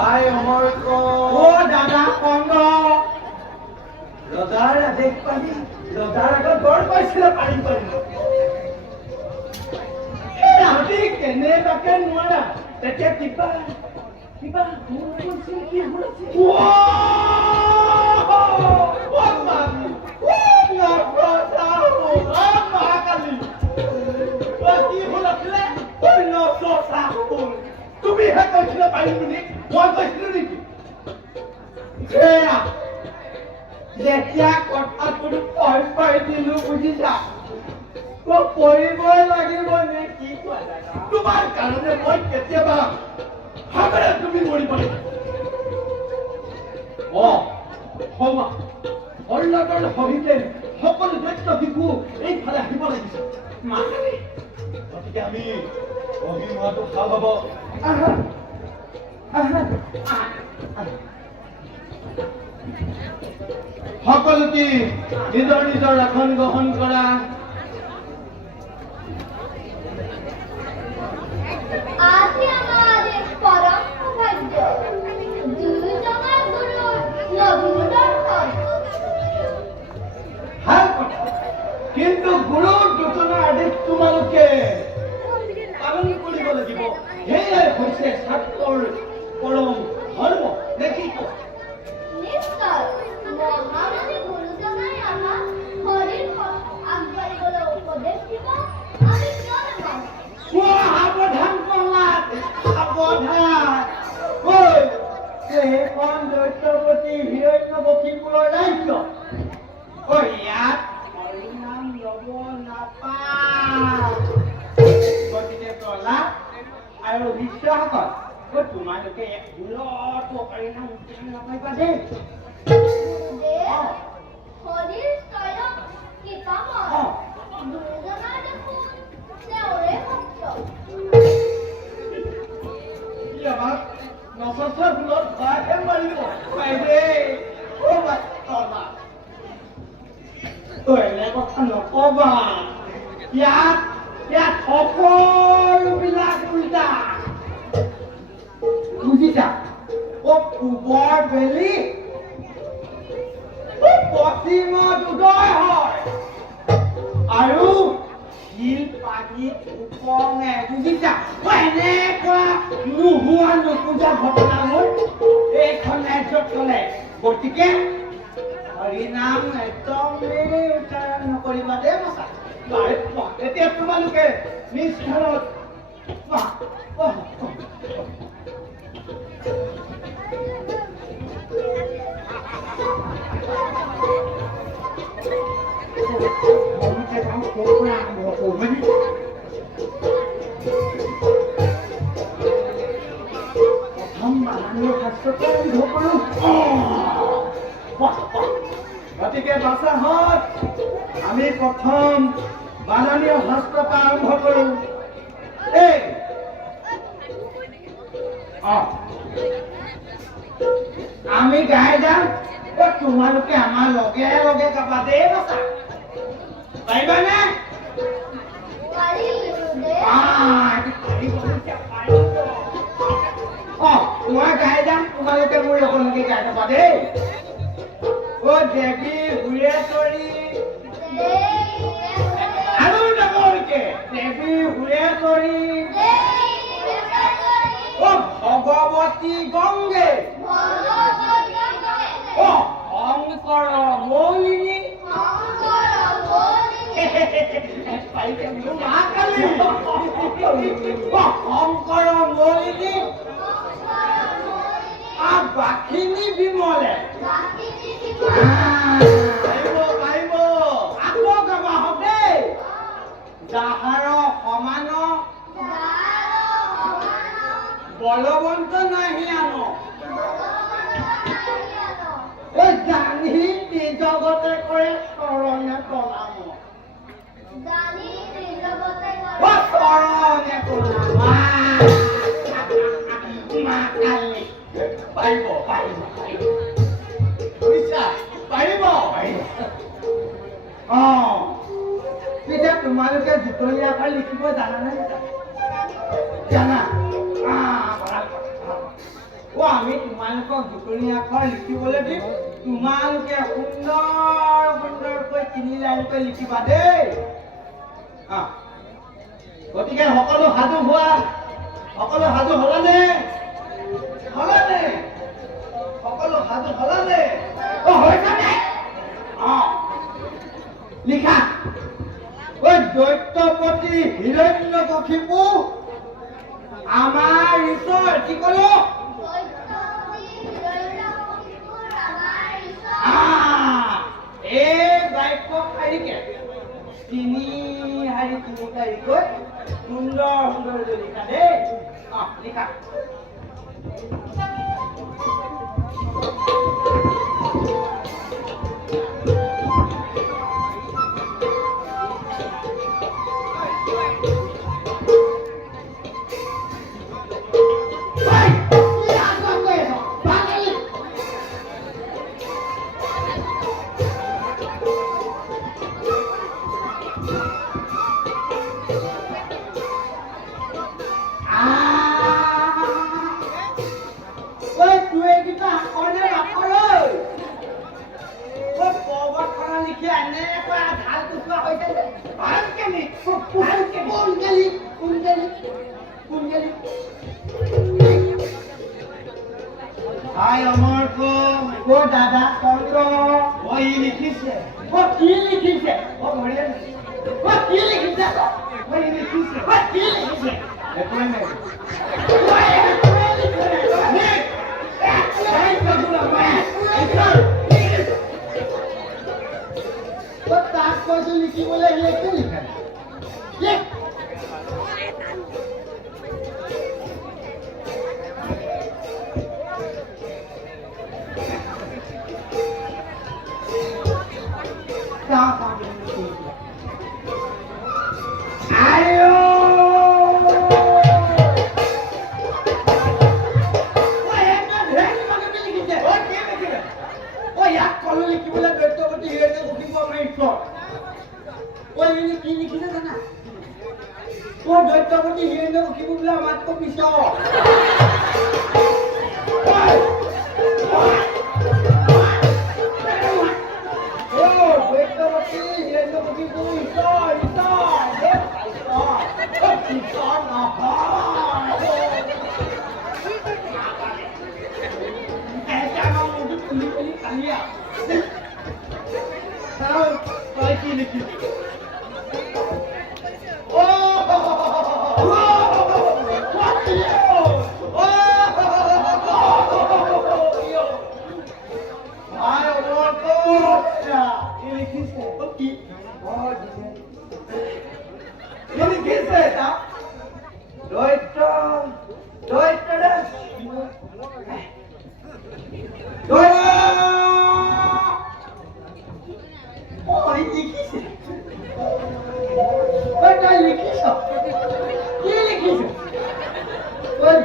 আই অমৰক ও দাদা কন্দ ৰজাৰ আদেশ পালি ৰজাৰ আগত বৰ পাইছিলে পাৰিম ৰাতি কেনেবাকে নোৱাৰা তেতিয়া কিবা কিবা ভুল কৰিছিল কি ভুল আছিল তুমিহে কৈছিলে পাৰিম বুলি মই কৈছিলো নেকি যেতিয়া কথাটো কৈ কৈ দিলো বুজিছা কৰিবই লাগিব নে কি কোৱা দাদা তোমাৰ কাৰণে মই কেতিয়াবা ভাবেৰে তুমি মৰিব লাগিব হৰিণাটৰ সহিতে সকলো দৈত্য শিশু এইফালে আহিব লাগিছে গতিকে আমি অভিমোৱাটো ভাল হ'ব সকলোকে নিজৰ নিজৰ আসন গ্ৰহণ কৰা আজি আমাদেৰ পৰম সৌভাগ্য দুজনাৰ গুৰুৰ নবীন দৰ্শন ভাল কথা কিন্তু গুৰুৰ দুজনৰ আদেশ তোমালোকে পালন কৰিব লাগিব সেয়াই হৈছে ছাত্ৰৰ পৰম ধৰ্ম নে কি কোৱা নিশ্চয় মহামানী গুৰুজনাই আমাক হৰিৰ পথ আগবাঢ়িবলৈ উপদেশ দিব আমি কিয় নাপাম সাৱধান প্ৰহ্লাদ সাৱধান সেইখন দৈত্যৱতী হিৰণ্যবশীপুৰৰ ৰাজ্য ইয়াত হৰিনাম ল'ব নাপায় গতিকে প্ৰহ্লাদ আৰু শিষ্যসকল তোমালোকে এক ভুলতো হৰিনাম উচ্চাৰণ নকৰিবা দেই দেৱ হৰিৰ স্বয়ং কিতাপত গুৰুজনাৰ দেখোন তেওঁৰে ভক্ত আমাক নচৰ ফুলত ভাহে মাৰিব এনে কথা নকবা ইয়াত ইয়াত সকলোবিলাক উল্টা বুজিছা পূবৰ বেলি পশ্চিমত উদয় হয় আৰু শিল পানীত উপঙে বুজিছা এনেকুৱা নোহোৱা নুপুজা ঘটনাবোৰ এইখন ৰাজ্যত চলে গতিকে হৰিনাম একদমেই উচ্চাৰণ নকৰিবা দেই মছা এতিয়া তোমালোকে নিজ ঘৰত গতিকে বাছাহঁত আমি প্ৰথম বানানীয় শাস্ত্ৰৰ পৰা আৰম্ভ কৰো আমি গাই যাম তোমালোকে আমাৰ লগে লগে গাবা দেই বাছা পাৰিবানে পাৰি গুৰুদেৱ মই গাই যাম তোমালোকে মোৰ লগে গাই যাবা দেই দেৱী সুৰেশ্বৰী আৰু ডাঙৰকে দেৱী সুৰেশ্বৰী ভগৱতী গংগে শংকৰ মৌলিনী শংকৰ মৌলিনী বাখিনী বিমলে পাৰিব আকৌ গাবা হবে যাহাৰ সমান বলৱন্ত নাহি আনো জানি নিজগতে কৰে চৰণে তলাম চৰণে তলাম পাৰিব বুজিছা পাৰিব পিছে তোমালোকে জুতলীয়া লিখিব জানানে জানা আমি তোমালোকক দুকণী আখৰ লিখিবলৈ দিম তোমালোকে সুন্দৰকৈ 3 লাইনকৈ লিখিবা দেই গতিকে সকলো সাধু হোৱা সকলো সাধু হলানে হলানে সকলো সাধু হলানে হৈছেনে লিখা ঐ দৈত্যপতি হিৰণ্যকশিপু আমাৰ ঈশ্বৰ কি কলো এই বাক্য শাৰীকে 3 শাৰী 3 শাৰীকৈ সুন্দৰ লিখা দেই লিখা Hai Amarko, দাদা চন্দ্ৰ ই লিখিছে কি লিখিছে বঢ়িয়া কি লিখিছে ই লিখিছে কি লিখিছে একোৱে নাই তাক কৈছো লিখিবলৈ আহিলে কি লিখা কি লিখিছে জানা দৈত্যপতি হিৰণ্যকশিপু বোলে আমাতকৈ পিছত দৈত্যপতি হিৰণ্যকশিপু ঈশ্বৰ তই কি লিখিছ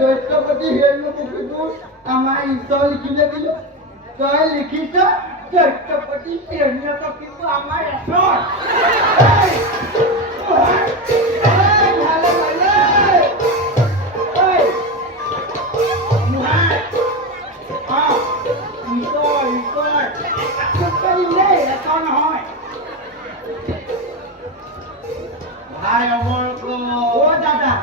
দৈত্যপতি হিৰণ্যকশিপু আমাৰ ঈশ্বৰ লিখিলে দিলো তই লিখিছ দৈত্যপতি হিৰণ্যকশিপু আমাৰ ঈশ্বৰ নহয় ভাই Amarko দাদা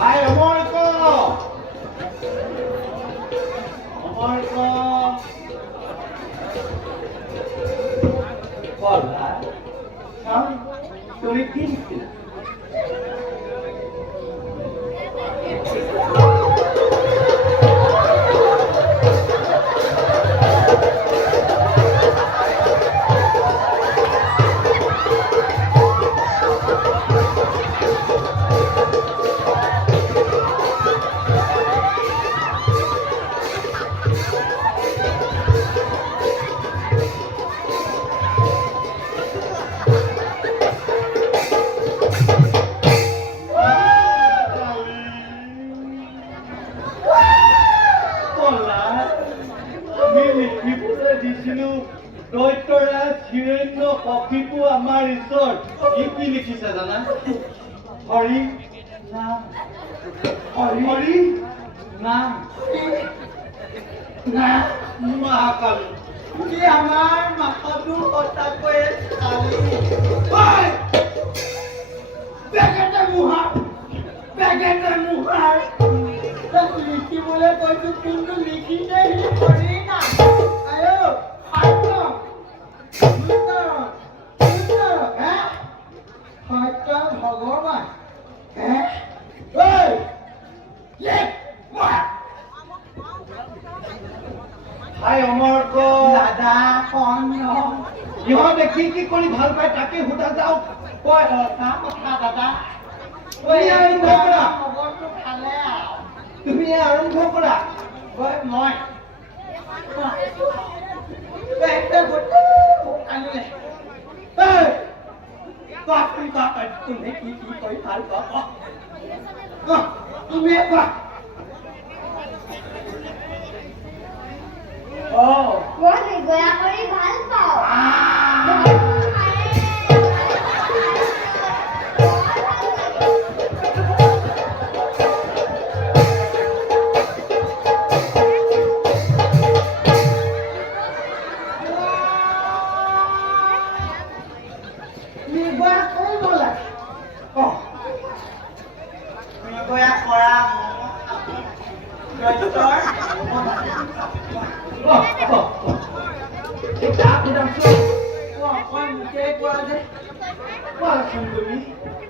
Hai Amarko Amarko Hola তুমি কি লিখিলা দৈত্যৰাজ হিৰণ্যকশিপু আমাৰ ঈশ্বৰ কি লিখিছে জানা হৰি নাম হৰি নাম নাম মহাকালী কি আমাৰ মাথাটো সঁচাকৈয়ে খালী পেকেটে মুহাৰ তাক লিখিবলৈ কৈছো কিন্তু লিখিছে সি কৰি না আয়ো সত্য ভগৱান ভাই অমৰ্ক দাদা কৰ্ণ ইহঁতে কি কৰি ভাল পায় তাকে সোধা যাওক কয় সঁচা কথা দাদা তুমি আৰম্ভ কৰা খবৰটো খালে আৰু তুমি আৰম্ভ কৰা কয় মই তুমি কি কৰি ভাল পোৱা তুমি কোৱা মই মৃগয়া কৰি ভাল পাওঁ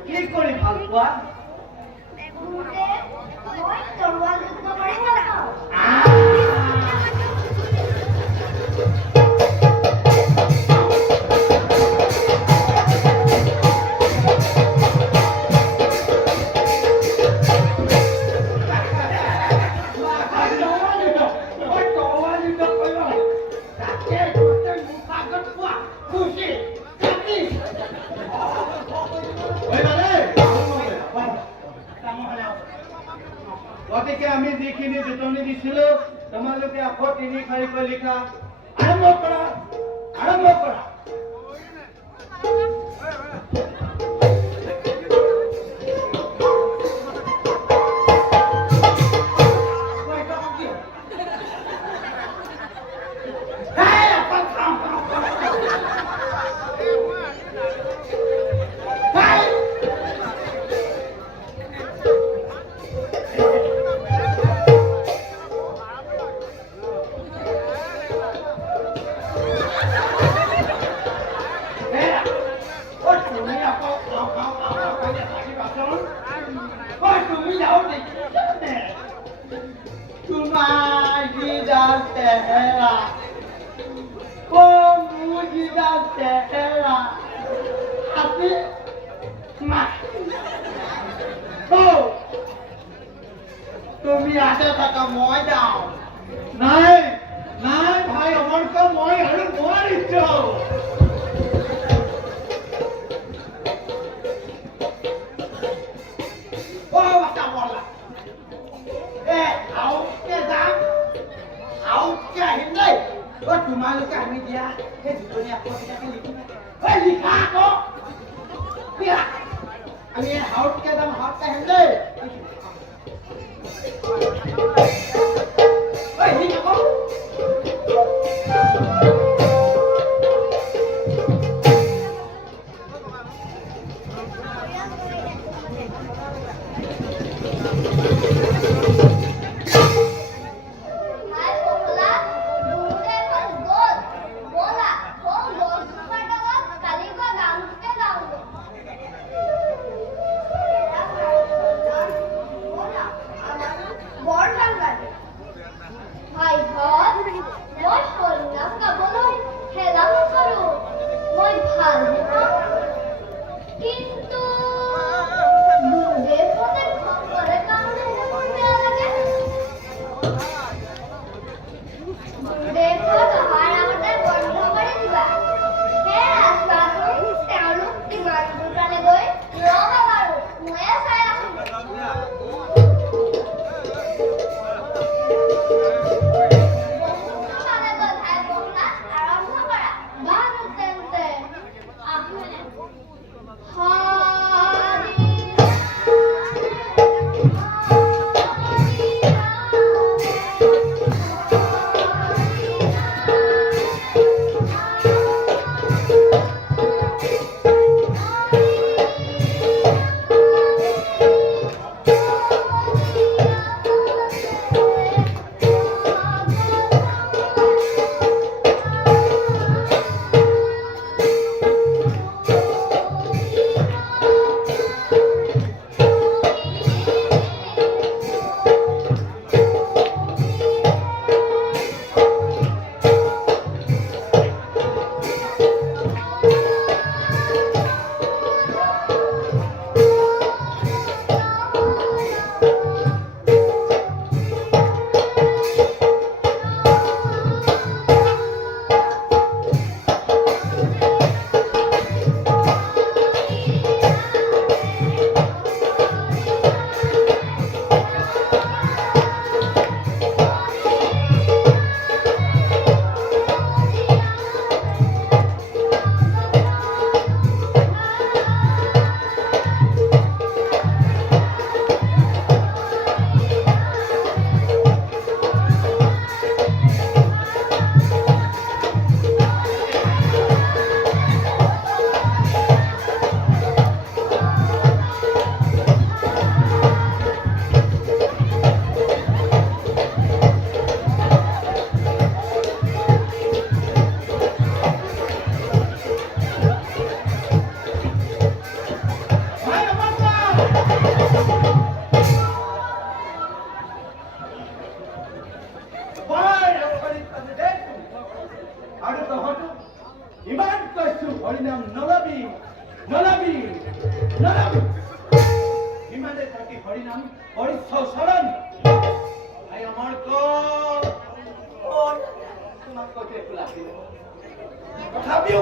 কি কৰি ভাল পোৱা মই তৰোৱাল যুদ্ধ কৰি ভাল পাওঁ গতিকে আমি যিখিনি বিতৰণি দিছিলো তোমালোকে আকৌ 3 শাৰীকৈ লিখা আৰম্ভ কৰা তুমি আছে থাকা মই যাওঁ নাই ভাই অমৰ্ক মই আৰু নোৱাৰিছো তোমালোকে আমি দিয়া সেই দুজনী আকৌ লিখা আকৌ আমি হাউতকে যাম হাউতকে আহিম দেই কিন্তু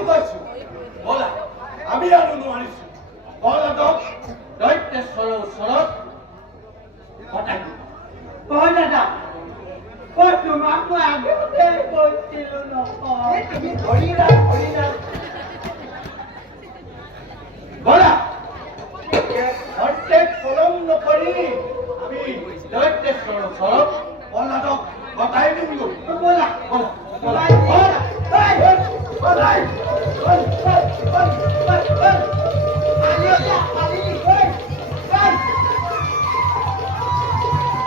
কৈছো ব'লা আমি আৰু নোৱাৰিছো বলদক দৈত্যেশ্বৰৰ ওচৰত পঠাই দিম অ' দাদা অ' তোমাক মই আগতে কৈছিলো নহয় তুমি ধৰি ৰাখ ব'লা প্ৰত্যেক পলম নকৰি আমি দৈত্যেশ্বৰৰ ওচৰত বলদক